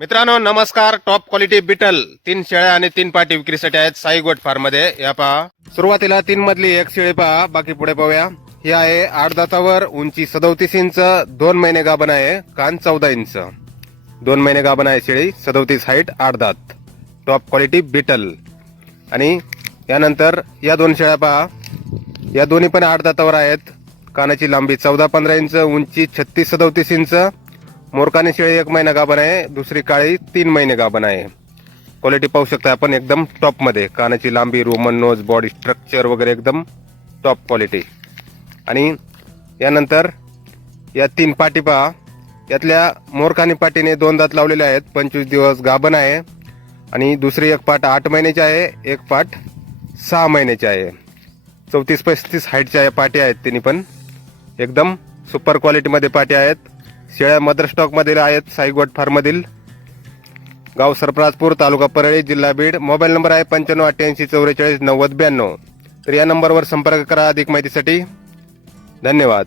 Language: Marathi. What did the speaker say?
मित्रांनो नमस्कार. टॉप क्वालिटी बिटल तीन शेळ्या आणि तीन पाटी विक्रीसाठी आहेत साई गोट फार्ममध्ये या पहा. सुरुवातीला तीन मधली एक शेळी पहा. बाकी पुढे पाहूया. ही आहे आठ दातावर उंची सदोतीस इंच दोन महिने गाभण आहे कान चौदा इंच. दोन महिने गाभण आहे शेळी सदोतीस हाईट आठ दात. टॉप क्वालिटी बिटल आणि यानंतर या दोन शेळ्या पहा. या दोन्ही पण आठ दातावर आहेत. कानाची लांबी चौदा पंधरा इंच उंची छत्तीस सदोतीस इंच. मोरकाने शेळी एक महिना गाभण आहे दुसरी काळी तीन महिने गाभण आहे क्वालिटी पाहू शकता आपण एकदम टॉपमध्ये कानाची लांबी रोमन नोज बॉडी स्ट्रक्चर वगैरे एकदम टॉप क्वालिटी आणि यानंतर या तीन पाटी पहा. यातल्या मोरकानी पाटीने दोन दात लावलेले आहेत. पंचवीस दिवस गाभण आहे आणि दुसरी एक पाट आठ महिन्याची आहे एक पाट सहा महिन्याची आहे. चौतीस पस्तीस हाईटच्या या पाट्या आहेत तिन्ही पण. एकदम सुपर क्वालिटीमध्ये पाट्या आहेत. शेळ्या मदर स्टॉकमधील आहेत साईगोट फार्ममधील. गाव सरपराजपूर तालुका परळी जिल्हा बीड. मोबाईल नंबर आहे पंच्याण्णव अठ्ठ्याऐंशी चौवेचाळीस नव्वद ब्याण्णव. तर या नंबरवर संपर्क करा अधिक माहितीसाठी. धन्यवाद.